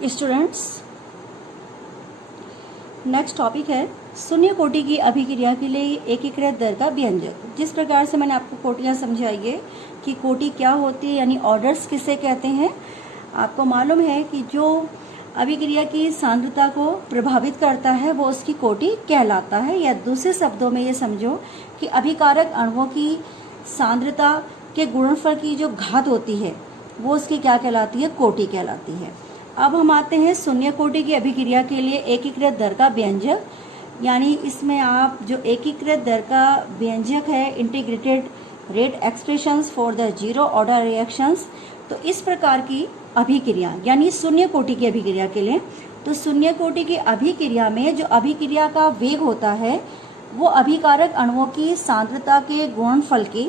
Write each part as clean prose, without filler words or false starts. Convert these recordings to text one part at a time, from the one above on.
Students, next topic है शून्य कोटि की अभिक्रिया के लिए एकीकृत दर का व्यंजक। जिस प्रकार से मैंने आपको कोटियां समझाई है कि कोटि क्या होती है, यानी ऑर्डर्स किसे कहते हैं। आपको मालूम है कि जो अभिक्रिया की सांद्रता को प्रभावित करता है वो उसकी कोटि कहलाता है। या दूसरे शब्दों में ये समझो कि अभिकारक अणुओं की सांद्रता के गुणनफल की जो घात होती है वो उसकी क्या कहलाती है, कोटि कहलाती है। अब हम आते हैं शून्य कोटि की अभिक्रिया के लिए एकीकृत दर का व्यंजक। यानी इसमें आप जो एकीकृत दर का व्यंजक है, integrated rate expressions for the zero order reactions, तो इस प्रकार की अभिक्रिया यानी शून्य कोटि की अभिक्रिया के लिए, तो शून्य कोटि की अभिक्रिया में जो अभिक्रिया का वेग होता है वो अभिकारक अणुओं की सांद्रता के गुणनफल के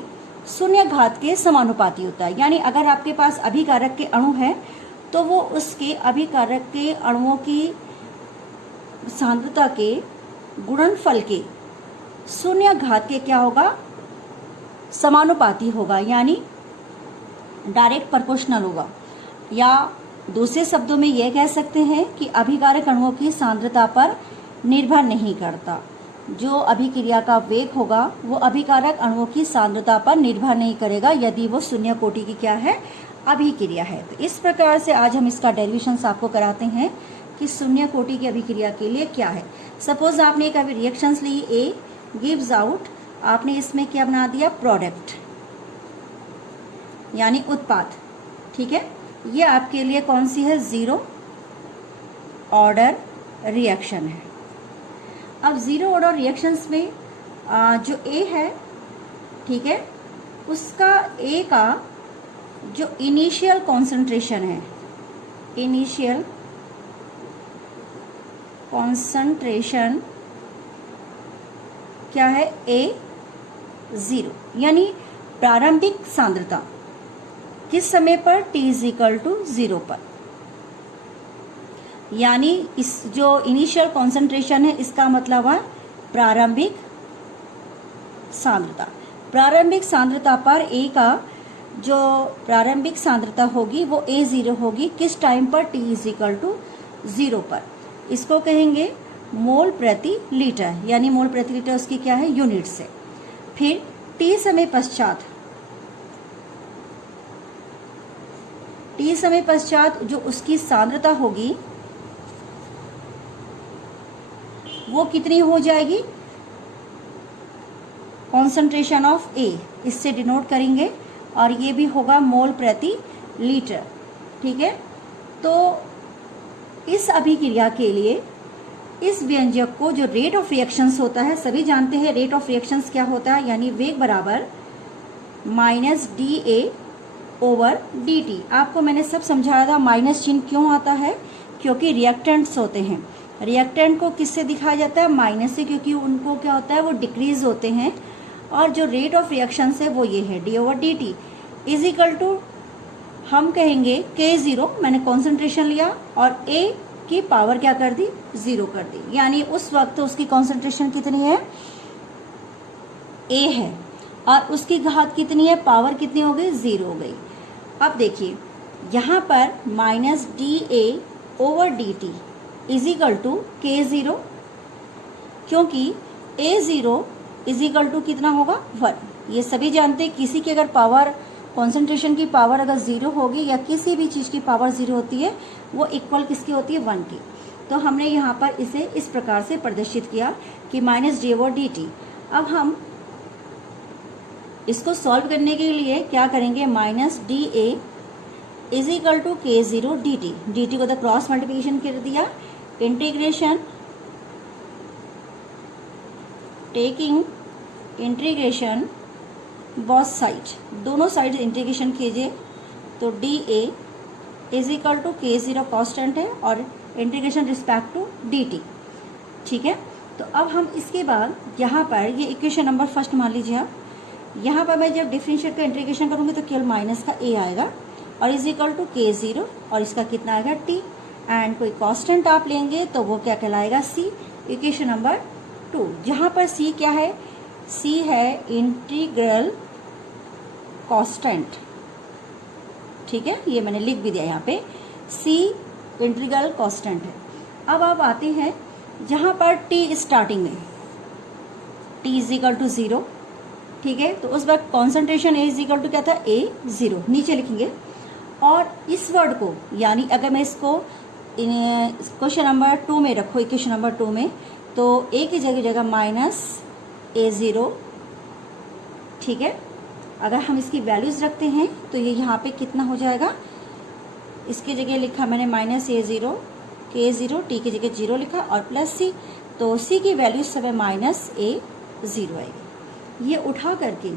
शून्य घात के समानुपाती होता है। यानी अगर आपके पास अभिकारक के अणु है तो वो उसके अभिकारक के अणुओं की सांद्रता के गुणनफल के शून्य घात के क्या होगा, समानुपाती होगा, यानी डायरेक्ट प्रोपोर्शनल होगा। या दूसरे शब्दों में यह कह सकते हैं कि अभिकारक अणुओं की सांद्रता पर निर्भर नहीं करता। जो अभिक्रिया का वेग होगा वो अभिकारक अणुओं की सांद्रता पर निर्भर नहीं करेगा यदि वो शून्य कोटि की क्या है, अभिक्रिया है। तो इस प्रकार से आज हम इसका डेरिवेशंस आपको कराते हैं कि शून्य कोटि की अभिक्रिया के लिए क्या है। सपोज आपने एक अभी रिएक्शंस ली, ए गिव्स आउट, आपने इसमें क्या बना दिया, प्रोडक्ट यानी उत्पाद। ठीक है, ये आपके लिए कौन सी है, जीरो ऑर्डर रिएक्शन है। अब जीरो ऑर्डर रिएक्शंस में जो ए है, ठीक है, उसका ए का जो इनिशियल कॉन्सेंट्रेशन है, इनिशियल कॉन्सेंट्रेशन क्या है, ए जीरो, यानी प्रारंभिक सांद्रता किस समय पर, t इज इक्वल टू 0 पर। यानी इस जो इनिशियल कॉन्सेंट्रेशन है इसका मतलब है प्रारंभिक सांद्रता। प्रारंभिक सांद्रता पर ए का जो प्रारंभिक सांद्रता होगी वो A0 होगी किस टाइम पर, t इज इक्वल टू 0 पर। इसको कहेंगे मोल प्रति लीटर, यानी मोल प्रति लीटर उसकी क्या है, यूनिट से। फिर t समय पश्चात जो उसकी सांद्रता होगी वो कितनी हो जाएगी, कॉन्सेंट्रेशन ऑफ ए, इससे डिनोट करेंगे, और ये भी होगा मोल प्रति लीटर। ठीक है, तो इस अभिक्रिया के लिए इस व्यंजक को जो रेट ऑफ रिएक्शंस होता है, सभी जानते हैं रेट ऑफ रिएक्शंस क्या होता है, यानी वेग बराबर minus d A over d T. आपको मैंने सब समझाया था माइनस चिन्ह क्यों आता है, क्योंकि रिएक्टेंट्स होते हैं, रिएक्टेंट को किससे दिखाया जाता है, माइनस से, क्योंकि उनको क्या होता है, वो डिक्रीज होते हैं। और जो रेट ऑफ रिएक्शन है वो ये है, d over d t is equal to, हम कहेंगे K0, मैंने कॉन्सेंट्रेशन लिया और A की पावर क्या कर दी, 0 कर दी, यानी उस वक्त उसकी कॉन्सेंट्रेशन कितनी है, A है, और उसकी घात कितनी है, पावर कितनी हो गई, 0 हो गई। अब देखिए यहाँ पर minus d A over d t is equal to K0, क्योंकि A0 इज इक्वल टू कितना होगा, 1। ये सभी जानते हैं किसी की अगर पावर, कॉन्सेंट्रेशन की पावर अगर 0 होगी या किसी भी चीज़ की पावर 0 होती है वो इक्वल किसकी होती है, 1 की। तो हमने यहाँ पर इसे इस प्रकार से प्रदर्शित किया कि minus d over d t. अब हम इसको सॉल्व करने के लिए क्या करेंगे, minus d A is equal to K0 d t, d t को तो क्रॉस मल्टीप्लिकेशन कर दिया, integration, taking integration both side, दोनों साइड इंटीग्रेशन कीजिए, तो d A is equal to K0 constant है और integration respect to d t. ठीक है, तो अब हम इसके बाद यहाँ पर ये इक्वेशन नंबर फर्स्ट मान लीजिए आप, यहाँ पर मैं जब डिफरेंशिएट का इंटीग्रेशन करूँगी तो केवल माइनस का a आएगा और इज इक्वल टू K0 और इसका कितना आएगा t, एंड कोई कांस्टेंट आप लेंगे तो वो क्या कहलाएगा, c। इक्वेशन नंबर 2, जहाँ पर c क्या है, c है इंटीग्रल कांस्टेंट। ठीक है, ये मैंने लिख भी दिया यहाँ पे, c इंटीग्रल कांस्टेंट है। अब आप आते हैं जहाँ पर t स्टार्टिंग में, t इज इक्वल टू 0, ठीक है। तो उस वक्त concentration a is equal to क्या था, a 0, नीचे लिखेंगे। और इस वर्ड को, यानी अगर मैं इसको क्वेश्चन नंबर 2 में रखो, इक्वेशन नंबर 2 में, तो a की जगह माइनस a0, ठीक है। अगर हम इसकी वैल्यूज रखते हैं तो ये यहाँ पे कितना हो जाएगा, इसकी जगह लिखा मैंने माइनस a0, k0, t की जगह 0 लिखा और प्लस c, तो c की वैल्यूज सब है माइनस a0 आएगी। ये उठा करके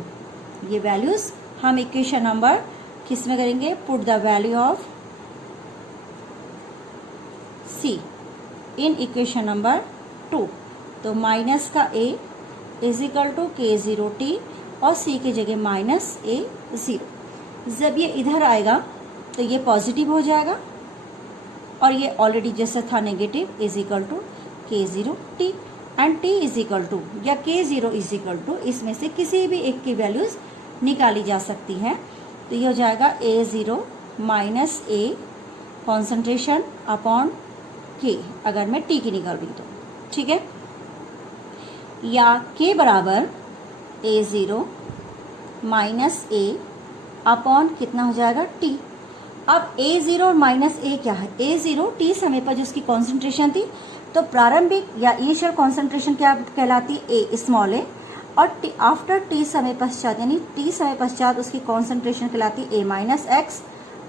ये वैल्यूज हम इक्वेशन नंबर किस में करेंगे, put the value of c in equation number 2। तो माइनस का a is equal to k0t और c की जगह माइनस a0। जब ये इधर आएगा तो ये पॉजिटिव हो जाएगा और ये ऑलरेडी जैसा था negative, is equal to k0t and t is equal to या k0 इज इक्वल टू, इसमें से किसी भी एक की वैल्यूज निकाली जा सकती हैं। तो ये हो जाएगा a0 minus a concentration upon k, अगर मैं t की निकाल रही तो, ठीक है। या k बराबर a0 माइनस a अपॉन कितना हो जाएगा, t। अब a0 और माइनस a क्या है, a0 t समय पर जो उसकी कॉन्सेंट्रेशन थी, तो प्रारंभिक या इनिशियल कॉन्सेंट्रेशन क्या कहलाती, a स्मॉल a, और आफ्टर t समय पश्चात, यानी t समय पश्चात उसकी कॉन्सेंट्रेशन कहलाती a minus x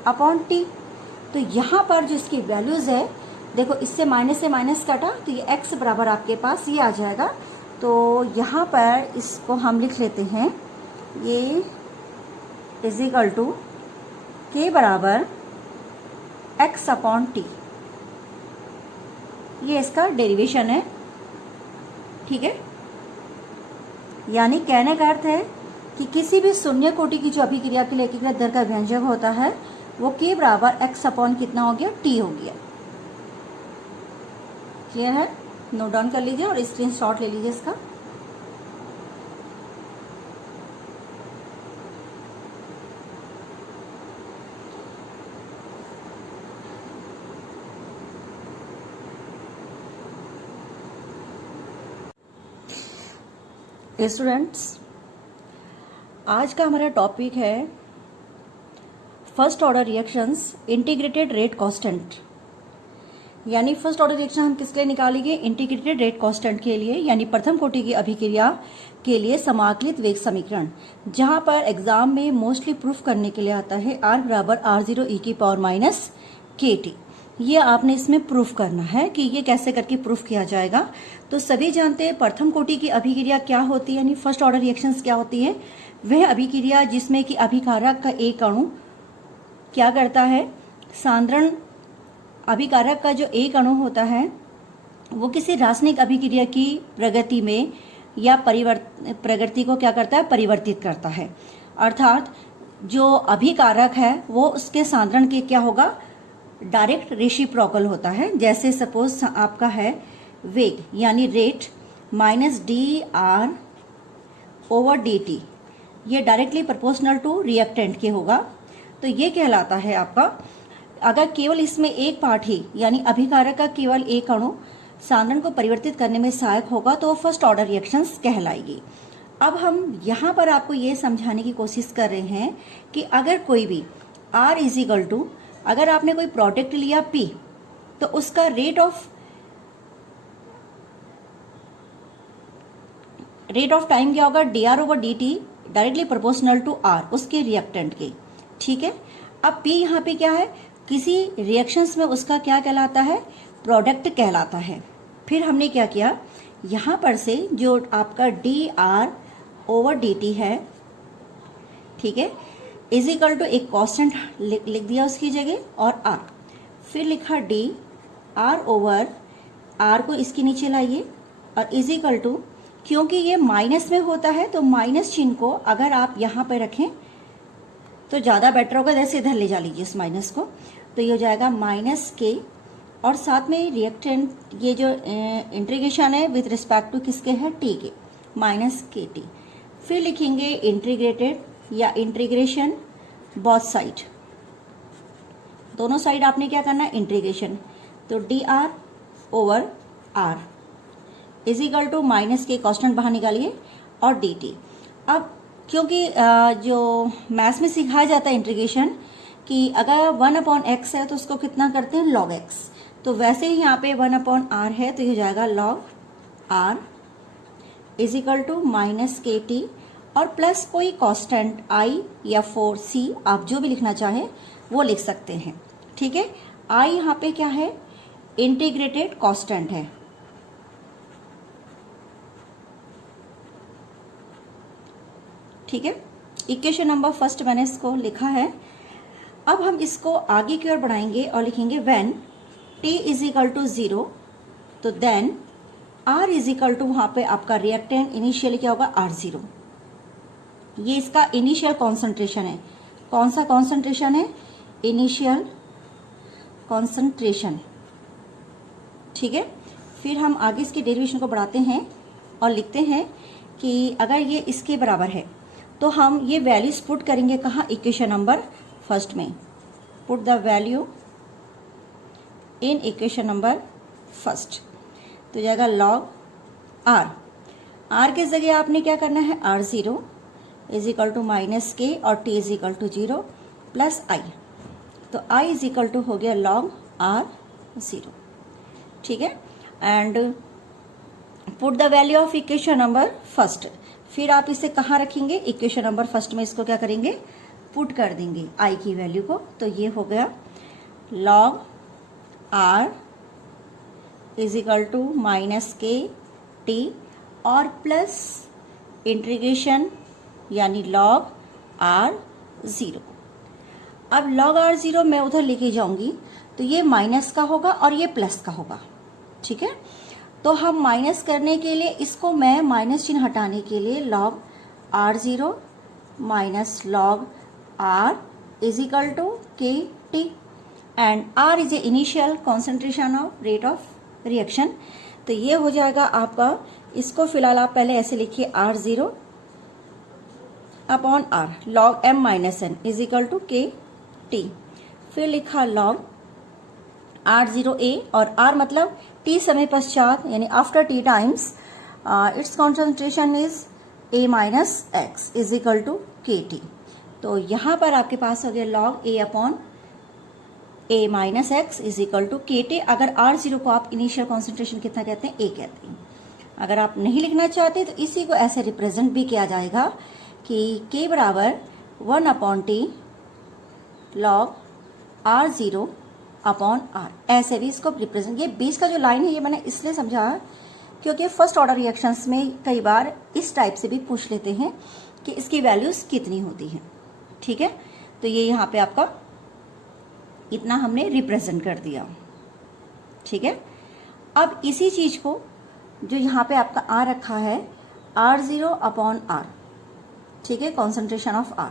upon t। तो यहाँ पर जो इसकी वैल्यूज है, देखो इससे माइनस से माइनस कटा तो ये x बराबर आपके पास ये आ जाएगा। तो यहाँ पर इसको हम लिख लेते हैं, ये इज इक्वल टू k बराबर x अपॉन टी, ये इसका डेरिवेशन है, ठीक है। यानी कहने का अर्थ है कि किसी भी शून्य कोटि की जो अभिक्रिया के लिए एकीकृत दर का व्यंजक होता है वो k बराबर x अपॉन कितना हो गया, t हो गया। क्लियर है, नोट डाउन कर लीजिए और स्क्रीनशॉट ले लीजिए इसका। स्टूडेंट्स, आज का हमारा टॉपिक है first order reactions integrated rate constant. यानी फर्स्ट ऑर्डर रिएक्शन हम किसके लिए निकालेंगे, इंटीग्रेटेड रेट कांस्टेंट के लिए, यानी प्रथम कोटि की अभिक्रिया के लिए समाकलित वेग समीकरण, जहां पर एग्जाम में मोस्टली प्रूफ करने के लिए आता है r बराबर r0 e की पावर माइनस kt। ये आपने इसमें प्रूफ करना है कि ये कैसे करके प्रूफ किया जाएगा। तो सभी जानते हैं प्रथम कोटि की अभिक्रिया क्या होती है, यानी फर्स्ट ऑर्डर रिएक्शंस क्या होती है। वह अभिक्रिया जिसमें कि अभिकारक का एक अणु क्या करता है, सांद्रण अभिकारक का जो एक अणु होता है वो किसी रासायनिक अभिक्रिया की प्रगति में या प्रगति को क्या करता है, परिवर्तित करता है। अर्थात जो अभिकारक है वो उसके सांद्रण के क्या होगा, डायरेक्ट रेसिप्रोकल होता है। जैसे सपोज आपका है वेग यानी rate minus D r over d T, ये डायरेक्टली प्रोपोर्शनल टू रिएक्टेंट के होगा। तो ये कहलाता है आपका, अगर केवल इसमें एक पार्ट ही यानी अभिकारक का केवल एक अणु सांद्रण को परिवर्तित करने में सहायक होगा तो फर्स्ट ऑर्डर रिएक्शंस कहलाएगी। अब हम यहाँ पर आपको ये समझाने की कोशिश कर रहे हैं कि अगर कोई भी R इज इक्वल टू, अगर आपने कोई प्रोडक्ट लिया P, तो उसका रेट ऑफ टाइम क्या होगा, dr over dt directly proportional to R, उसके रिएक्टेंट के, ठीक है। अब P यहाँ पे क्या है, किसी रिएक्शंस में उसका क्या कहलाता है, प्रोडक्ट कहलाता है। फिर हमने क्या किया, यहाँ पर से जो आपका dr ओवर dt है, ठीक है, इज इक्वल टू एक कांस्टेंट लिख दिया उसकी जगह और r, फिर लिखा d r ओवर r को इसके नीचे लाइए और इज इक्वल टू, क्योंकि ये माइनस में होता है तो माइनस चिन्ह को अगर आप यहाँ पे रखें तो ज़्यादा बेटर होगा, जैसे इधर ले जा लीजिए इस माइनस को, तो ये हो जाएगा माइनस के और साथ में रिएक्टेंट, ये जो इंटीग्रेशन है विथ रिस्पेक्ट टू किसके है, टी के, माइनस के टी। फिर लिखेंगे इंटीग्रेटेड या इंटीग्रेशन बोथ साइड, दोनों साइड आपने क्या करना है, इंटीग्रेशन। तो d r over r is equal to minus k constant बाहर निकालिए और डी टी। अब क्योंकि जो मैथ्स में सिखाया जाता है इंटीग्रेशन कि अगर 1/x है तो उसको कितना करते हैं, log x। तो वैसे ही यहाँ पे 1/r है तो ये हो जाएगा log r is equal to minus k t और प्लस कोई कांस्टेंट i या 4c, आप जो भी लिखना चाहें वो लिख सकते हैं। ठीक है, i यहाँ पे क्या है, इंटीग्रेटेड कांस्टेंट है। ठीक है, इक्वेशन नंबर फर्स्ट मैंने इसको लिखा है। अब हम इसको आगे की ओर बढ़ाएंगे और लिखेंगे when t is equal to 0 तो then r is equal to, वहां पे आपका रिएक्टेंट इनिशियली क्या होगा, R0। ये इसका इनिशियल कॉन्सेंट्रेशन है। कौन सा कॉन्सेंट्रेशन है, इनिशियल कॉन्सेंट्रेशन। ठीक है, फिर हम आगे इसके डेरिवेशन को बढ़ाते हैं और लिखते हैं कि अगर ये इसके बराबर है तो हम ये वैल्यूज पुट करेंगे कहाँ, इक्वेशन नंबर फर्स्ट में। Put the value in equation number first तो जाएगा log r के जगह आपने क्या करना है, R0 is equal to minus k और t is equal to 0 plus i। तो i इज इक्वल टू हो गया log R0। ठीक है, and put the value of equation number first. फिर आप इसे कहाँ रखेंगे, इक्वेशन नंबर फर्स्ट में इसको क्या करेंगे, पुट कर देंगे i की वैल्यू को। तो ये हो गया log r is equal to minus k t और प्लस इंटीग्रेशन यानी log r0। अब log r0 मैं उधर लेके जाऊंगी तो ये माइनस का होगा और ये प्लस का होगा। ठीक है, तो हम माइनस करने के लिए इसको मैं माइनस चिन्ह हटाने के लिए log r0 minus log r is equal to k t and r is a initial concentration of rate of reaction. तो ये हो जाएगा आपका, इसको फिलहाल आप पहले ऐसे लिखिए R0 upon r log m minus n is equal to k t. फिर लिखा log R0a और r मतलब t समय पश्चात यानी after t times its concentration is a minus x is equal to k t. तो यहाँ पर आपके पास हो गया log a upon a minus x is equal to k t. अगर R0 को आप इनिशियल कॉन्सेंट्रेशन कितना कहते हैं, a कहते हैं। अगर आप नहीं लिखना चाहते तो इसी को ऐसे रिप्रेजेंट भी किया जाएगा कि k बराबर 1 upon T log R0 upon r, ऐसे भी इसको रिप्रेजेंट। ये बीच का जो लाइन है ये मैंने इसलिए समझा क्योंकि फर्स्ट ऑर्डर रिएक्शंस में कई बार इस टाइप से भी पूछ लेते हैं कि इसकी वैल्यूज कितनी होती हैं। ठीक है, तो ये यहाँ पे आपका इतना हमने रिप्रेजेंट कर दिया। ठीक है, अब इसी चीज को जो यहाँ पे आपका r रखा है R0 अपॉन r, ठीक है, कॉन्सेंट्रेशन ऑफ r,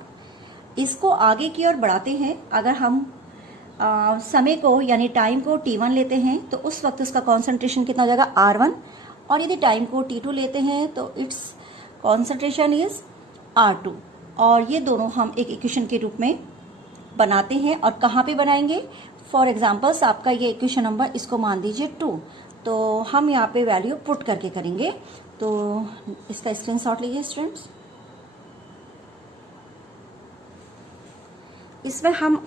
इसको आगे की ओर बढ़ाते हैं। अगर हम समय को यानी टाइम को t1 लेते हैं तो उस वक्त उसका कॉन्सेंट्रेशन कितना हो जाएगा, R1। और यदि टाइम को t2 लेते हैं तो इट्स कॉन्सेंट्रेशन इज R2। और ये दोनों हम एक इक्वेशन के रूप में बनाते हैं। और कहाँ पे बनाएंगे, फॉर एग्जाम्पल्स आपका ये इक्वेशन नंबर, इसको मान दीजिए 2, तो हम यहाँ पे वैल्यू पुट करके करेंगे। तो इसका स्क्रीनशॉट लीजिए स्टूडेंट्स। इसमें हम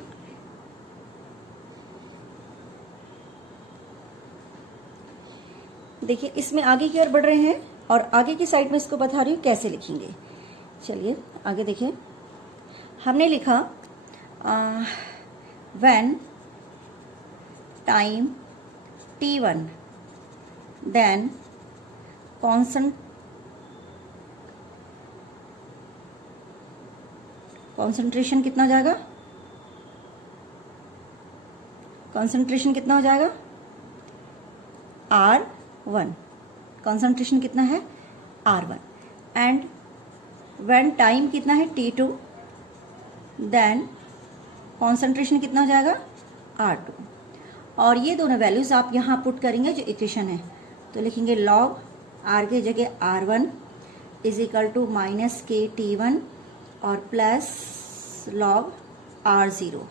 देखिए इसमें आगे की ओर बढ़ रहे हैं और आगे की साइड में इसको बता रही हूँ कैसे लिखेंगे। चलिए आगे देखिए, हमने लिखा when time t1 then concentration कितना हो जाएगा, कॉन्सेंट्रेशन कितना हो जाएगा, R1। कॉन्सेंट्रेशन कितना है, R1। एंड व्हेन टाइम कितना है, t2, देन कॉन्सेंट्रेशन कितना हो जाएगा, R2। और ये दोनों वैल्यूज आप यहाँ पुट करेंगे जो इक्वेशन है। तो लिखेंगे log r के जगह R1 is equal to minus के t1 और प्लस log R0।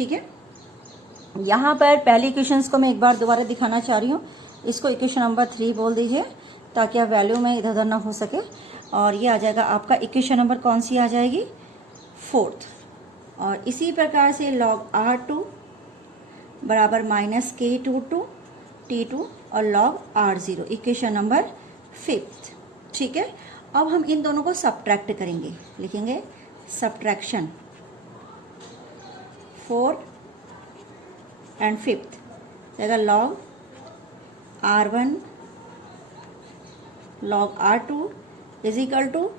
ठीक है। यहाँ पर पहले इक्वेशंस को मैं एक बार दोबारा दिखाना चाह रही हूँ। इसको इक्वेशन नंबर 3 बोल दीजिए ताकि आप वैल्यू में इधर उधर ना हो सके। और ये आ जाएगा आपका इक्वेशन नंबर कौन सी आ जाएगी, 4th। और इसी प्रकार से log R2 बराबर -K2 T2 और log R0 equation number 5th। ठीक है। अब हम इन दोनों को सब्ट्रैक्ट करेंगे, लिखेंगे सब्ट्रैक्शन 4 एंड 5th जाएगा log R1 log R2 is equal to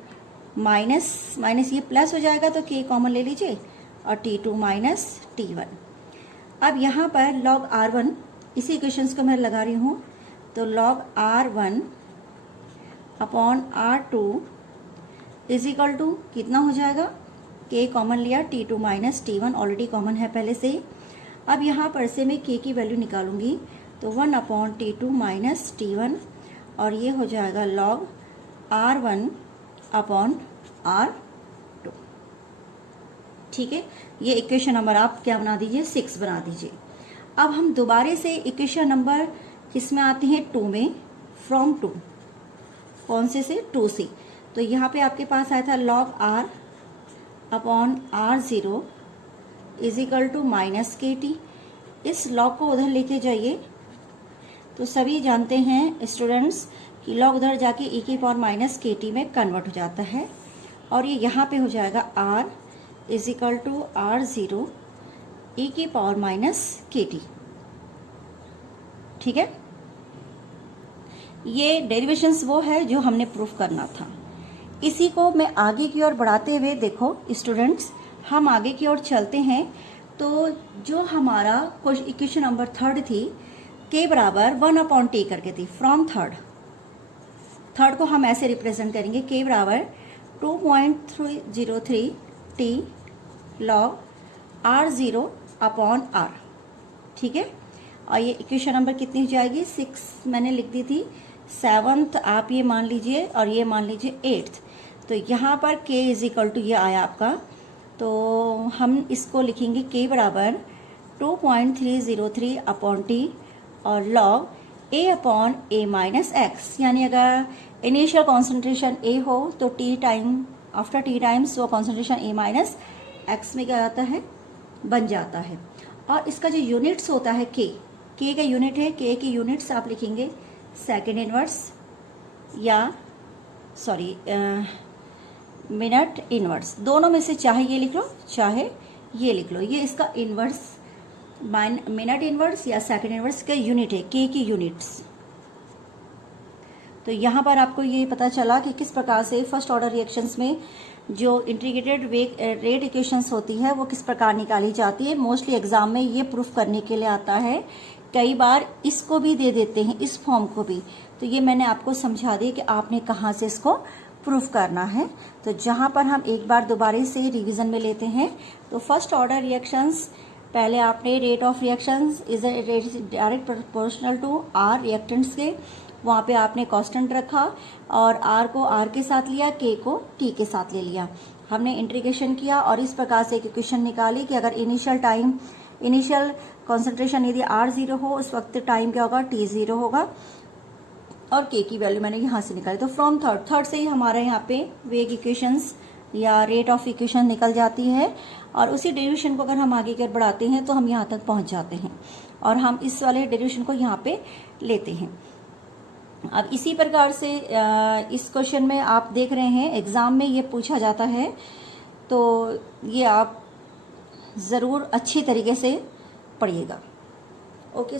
minus ये प्लस हो जाएगा तो K कॉमन ले लीजिए और T2 माइनस T1। अब यहाँ पर log R1 इसी इक्वेशंस को मैं लगा रही हूँ, तो log R1 upon R2 is equal to कितना हो जाएगा, K कॉमन लिया, T2 minus T1 already common है पहले से ही। अब यहाँ पर से मैं K की वैल्यू निकालूंगी तो 1 अपॉन T2 माइनस T1 और ये हो जाएगा log R1 अपॉन R2। ठीक है। ये इक्वेशन नंबर आप क्या बना दीजिए, 6 बना दीजिए। अब हम दोबारा से इक्वेशन नंबर किसमें आते हैं, 2 में, फ्रॉम 2, कौन से 2 से। तो यहाँ पे आपके पास आया था log R upon R0 is equal to minus KT। इस log को उधर लेके जाइए तो सभी जानते हैं स्टूडेंट्स कि log उधर जाके e की पावर माइनस KT में कन्वर्ट हो जाता है और ये यहाँ पे हो जाएगा R is equal to R0 e की पावर माइनस KT। ठीक है। ये डेरिवेशंस वो है जो हमने प्रूफ करना था। इसी को मैं आगे की ओर बढ़ाते हुए, देखो स्टूडेंट्स, हम आगे की ओर चलते हैं। तो जो हमारा इक्वेशन नंबर 3 थी, K बराबर 1 अपॉन T करके थी, फ्रॉम थर्ड को हम ऐसे रिप्रेजेंट करेंगे, K बराबर 2.303 T log R0 upon R। ठीक है। और ये इक्वेशन नंबर कितनी हो जाएगी, 6 मैंने लिख दी थी, 7th आप ये मान लीजिए और ये मान लीजिए 8th। तो यहाँ पर K इज इक्वल टू ये आया आपका, तो हम इसको लिखेंगे K बराबर 2.303 अपॉन T और log A upon A minus x. यानी अगर इनिशियल कॉन्सेंट्रेशन A हो तो T time after T times वो कॉन्सेंट्रेशन A माइनस एक्स में क्या आता है, बन जाता है। और इसका जो यूनिट्स होता है K का यूनिट है, K की यूनिट्स आप लिखेंगे सेकेंड इनवर्स या सॉरी मिनट इनवर्स, दोनों में से चाहे ये लिख लो चाहे ये लिख लो। ये इसका इनवर्स मिनट इनवर्स या सेकेंड इनवर्स का यूनिट है, K की यूनिट्स। तो यहाँ पर आपको ये पता चला कि किस प्रकार से फर्स्ट ऑर्डर रिएक्शंस में जो इंटीग्रेटेड रेट इक्वेशंस होती है वो किस प्रकार निकाली जाती है। मोस्टली एग्जाम में ये प्रूफ करने के लिए आता है, कई बार इसको भी दे देते हैं, इस फॉर्म को भी। तो ये मैंने आपको समझा दिया कि आपने कहाँ से इसको प्रूफ करना है। तो जहाँ पर हम एक बार दोबारा से रिवीजन में लेते हैं, तो फर्स्ट ऑर्डर रिएक्शंस, पहले आपने rate of reactions is direct proportional to r reactants के, वहाँ पे आपने कांस्टेंट रखा और R को R के साथ लिया, K को T के साथ ले लिया। हमने इंटीग्रेशन किया और इस प्रकार से एक इक्वेशन निकाली कि अगर इनिशियल कॉन्सेंट्रेशन यदि R0 हो, उस वक्त टाइम क्या होगा, T0 होगा और K की वैल्यू मैंने यहाँ से निकाली। तो फ्रॉम थर्ड से ही हमारे यहाँ पे वेग इक्वेशंस या रेट ऑफ इक्वेशन निकल जाती है और उसी डेरिवेशन को अगर हम आगे कर बढ़ाते हैं तो हम यहाँ तक पहुँच जाते हैं और हम इस वाले डेरिवेशन को यहाँ पे लेते हैं। अब इसी प्रकार से इस क्वेश्चन में आप देख रहे हैं एग्जाम में ये पूछा जाता है, तो ये आप ज़रूर अच्छी तरीके से पढ़िएगा। ओके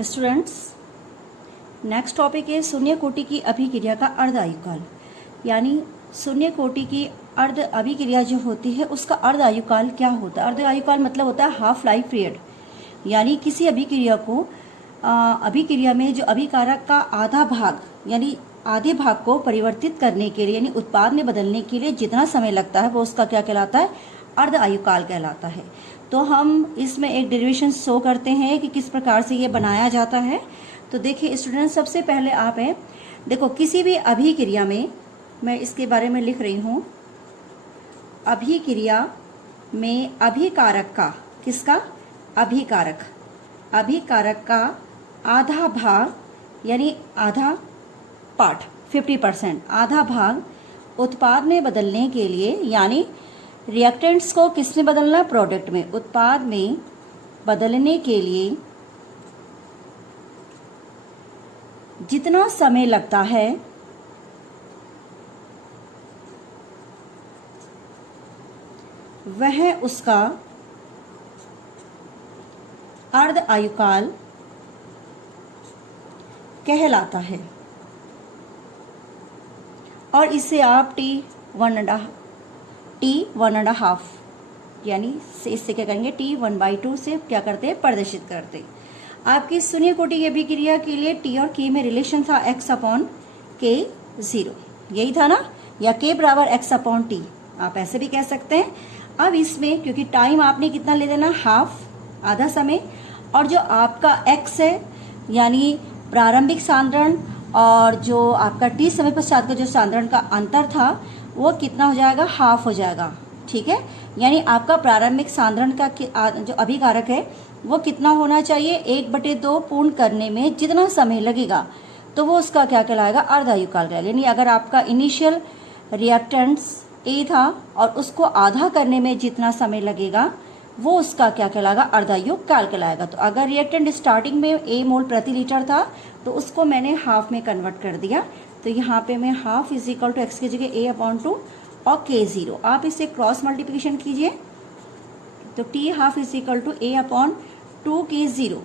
स्टूडेंट्स, नेक्स्ट टॉपिक है शून्य कोटि की अभिक्रिया का अर्ध आयुकाल। यानी शून्य कोटि की अर्ध अभिक्रिया जो होती है उसका अर्ध आयुकाल क्या होता है। अर्ध आयुकाल मतलब होता है हाफ लाइफ पीरियड। यानी किसी अभिक्रिया को अभिक्रिया में जो अभिकारक का आधा भाग यानी आधे भाग को परिवर्तित करने के लिए यानी उत्पाद में बदलने के लिए जितना समय लगता है वो उसका क्या कहलाता है, अर्ध आयुकाल कहलाता है। तो हम इसमें एक डेरिवेशन शो करते हैं कि किस प्रकार से ये बनाया जाता है। तो देखिए स्टूडेंट, सबसे पहले आप है देखो किसी भी अभिक्रिया में, मैं इसके बारे में लिख रही हूँ, अभिक्रिया में अभिकारक का, किसका, अभिकारक का आधा भाग यानी आधा पार्ट 50%, आधा भाग उत्पाद में बदलने के लिए, यानी रिएक्टेंट्स को किस में बदलना, प्रोडक्ट में, उत्पाद में बदलने के लिए जितना समय लगता है वह उसका अर्ध आयुकाल कहलाता है। और इसे आप T1.5 यानी से इससे क्या करेंगे, T1/2 से क्या करते हैं, प्रदर्शित करते हैं। आपकी शून्य कोटि की अभिक्रिया के लिए T और K में रिलेशन था x/K0, यही था ना, या K बराबर x/T, आप ऐसे भी कह सकते हैं। अब इसमें क्योंकि टाइम आपने कितना ले लेना, हाफ, आधा समय, और जो आपका x है यानी प्रारंभिक सांद्रण और जो आपका t समय पश्चात का जो सांद्रण का अंतर था वो कितना हो जाएगा, हाफ हो जाएगा, ठीक है। यानी आपका प्रारंभिक सांद्रण का जो अभिकारक है वो कितना होना चाहिए, 1/2 पूर्ण करने में जितना समय लगेगा तो वो उसका क्या कहलाएगा, अर्धायुकाल कहलाएगा। यानी अगर आपका इनिशियल रिएक्टेंट्स A था और उसको आधा करने में जितना समय लगेगा वो उसका क्या कहलाएगा, अर्धायुकाल कहलाएगा। तो अगर रिएक्टेंट स्टार्टिंग में A मोल प्रति लीटर था तो उसको मैंने हाफ में कन्वर्ट कर दिया, तो यहाँ पे मैं half is equal to x की जगह A/2 और K0, आप इसे क्रॉस मल्टीप्लिकेशन कीजिए तो T half is equal to A/2 K0।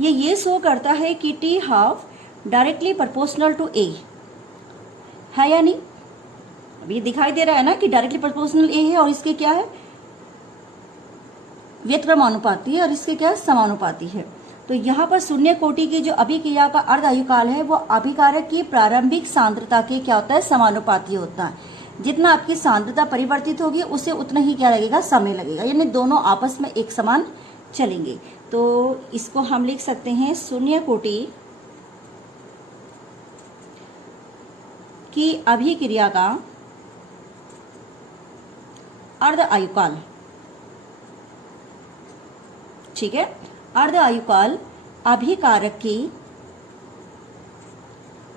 ये शो करता है कि T half directly proportional to A है या नहीं। अब ये दिखाई दे रहा है ना कि डायरेक्टली प्रोपोर्शनल A है और इसके क्या है, व्युत्क्रमानुपाती है, और इसके क्या है, समानुपाती है। तो यहाँ पर शून्य कोटि की जो अभिक्रिया का अर्ध आयुकाल है वो अभिकारक की प्रारंभिक सांद्रता के क्या होता है, समानुपाती होता है। जितना आपकी सांद्रता परिवर्तित होगी उसे उतना ही क्या लगेगा, समय लगेगा, यानी दोनों आपस में एक समान चलेंगे। तो इसको हम लिख सकते हैं शून्य कोटि की अभिक्रिया का अर्ध आयुकाल, ठीक है। अर्ध आयुकाल अभिकारक की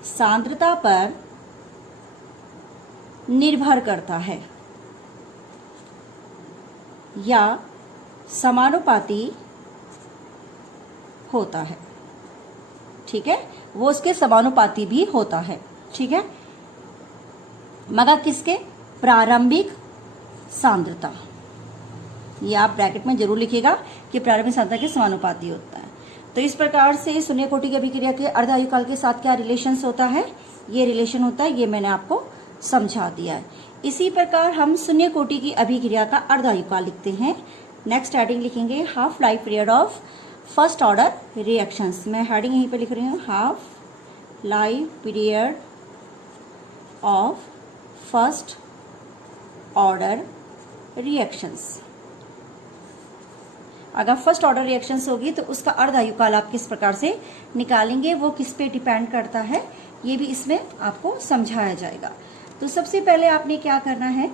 सांद्रता पर निर्भर करता है या समानुपाती होता है, ठीक है, वो उसके समानुपाती भी होता है, ठीक है, मगर किसके, प्रारंभिक सांद्रता, ये आप ब्रैकेट में जरूर लिखिएगा कि प्रारंभिक सांद्रता के समानुपाती होता है। तो इस प्रकार से शून्य कोटि की अभिक्रिया के अर्ध आयुकाल के साथ क्या रिलेशन होता है, ये रिलेशन होता है, ये मैंने आपको समझा दिया है। इसी प्रकार हम शून्य कोटि की अभिक्रिया का अर्ध आयुकाल लिखते हैं। नेक्स्ट हेडिंग लिखेंगे half life period of first order reactions. मैं हेडिंग यहीं पे लिख रही हूँ, half life period of first order reactions. अगर फर्स्ट ऑर्डर रिएक्शंस होगी तो उसका अर्ध आयुकाल आप किस प्रकार से निकालेंगे, वो किस पे डिपेंड करता है, ये भी इसमें आपको समझाया जाएगा। तो सबसे पहले आपने क्या करना है,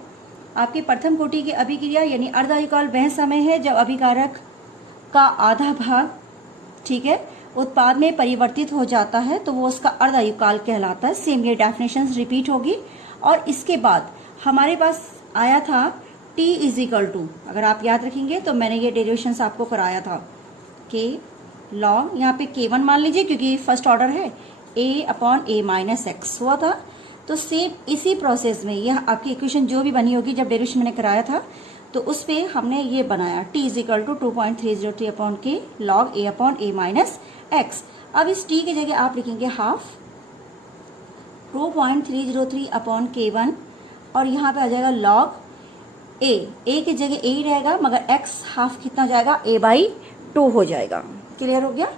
आपकी प्रथम कोटि की अभिक्रिया यानी अर्ध आयुकाल वह समय है जब अभिकारक का आधा भाग, ठीक है, उत्पाद में परिवर्तित हो जाता है तो वो उसका अर्ध आयुकाल कहलाता है। सेम ये डेफिनेशन रिपीट होगी। और इसके बाद हमारे पास आया था T इज इक्वल टू, अगर आप याद रखेंगे तो मैंने ये डेरिवेशंस आपको कराया था, K लॉग, यहाँ पे K1 मान लीजिए क्योंकि फर्स्ट ऑर्डर है, A/A-x हुआ था। तो सेम इसी प्रोसेस में यह आपकी इक्वेशन जो भी बनी होगी जब डेरिवेशन मैंने कराया था तो उस पर हमने ये बनाया T is equal to 2.303/K log A/A-x। अब इस T की जगह आप लिखेंगे हाफ 2.303/K1 और यहाँ पे आ जाएगा लॉग A की जगह A ही रहेगा मगर x हाफ कितना हो जाएगा, A/2 हो जाएगा। क्लियर हो गया।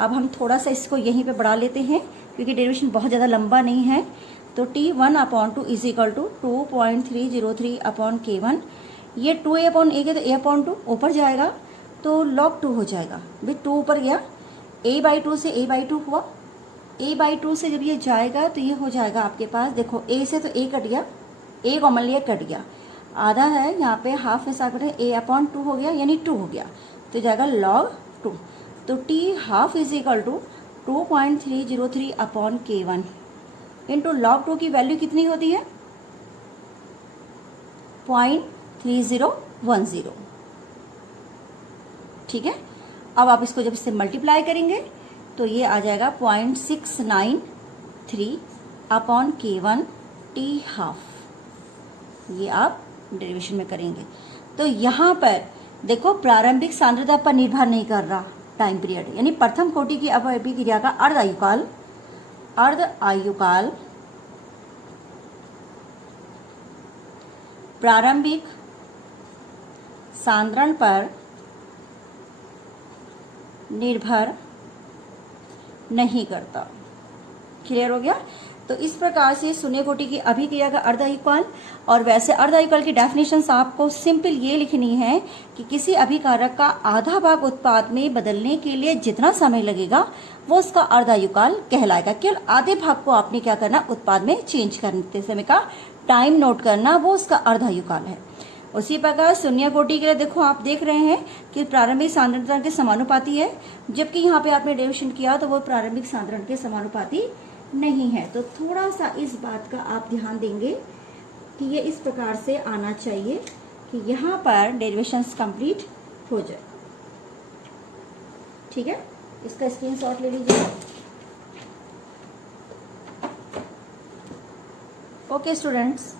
अब हम थोड़ा सा इसको यहीं पे बढ़ा लेते हैं क्योंकि डेरिवेशन बहुत ज़्यादा लंबा नहीं है। तो T1/2 is equal to 2.303/K1, ये 2A/A के तो A/2 ऊपर जाएगा तो log 2 हो जाएगा। भाई 2 ऊपर गया, A/2 से A/2 हुआ, A/2 से जब ये जाएगा तो ये हो जाएगा आपके पास, देखो A से तो A कट गया, A कॉमन लिया कट गया। आधा है, यहाँ पे हाफ में साग बटे a/2 हो गया, यानी 2 हो गया, तो जाएगा log 2। तो t half is equal to 2.303 upon K1 into log 2 की वैल्यू कितनी होती है 0.3010। ठीक है, अब आप इसको जब इससे मल्टीप्लाई करेंगे तो ये आ जाएगा 0.693 अपॉन K1 t हाफ। ये आप डेरिवेशन में करेंगे। तो यहाँ पर देखो प्रारंभिक सांद्रता पर निर्भर नहीं कर रहा टाइम पीरियड, यानी प्रथम कोटि की अभिक्रिया का अर्ध आयुकाल प्रारंभिक सांद्रण पर निर्भर नहीं करता। क्लियर हो गया। तो इस प्रकार से शून्य कोटि की अभिक्रिया का अर्ध आयुकाल, और वैसे अर्ध आयुकाल की डेफिनेशन आपको सिंपल ये लिखनी है कि किसी अभिकारक का आधा भाग उत्पाद में बदलने के लिए जितना समय लगेगा वो उसका अर्ध आयुकाल कहलाएगा। केवल आधे भाग को आपने क्या करना, उत्पाद में चेंज करते समय का टाइम नोट करना, वो उसका अर्ध आयुकाल है। उसी प्रकार शून्य कोटि के लिए देखो आप देख रहे हैं कि प्रारंभिक सांद्रता के समानुपाती है, जबकि यहाँ पे आपने डेरिवेशन किया तो वो प्रारंभिक सांद्रण के समानुपाती नहीं है। तो थोड़ा सा इस बात का आप ध्यान देंगे कि ये इस प्रकार से आना चाहिए कि यहाँ पर डेरिवेशंस कंप्लीट हो जाए। ठीक है, इसका स्क्रीनशॉट ले लीजिए। Okay students.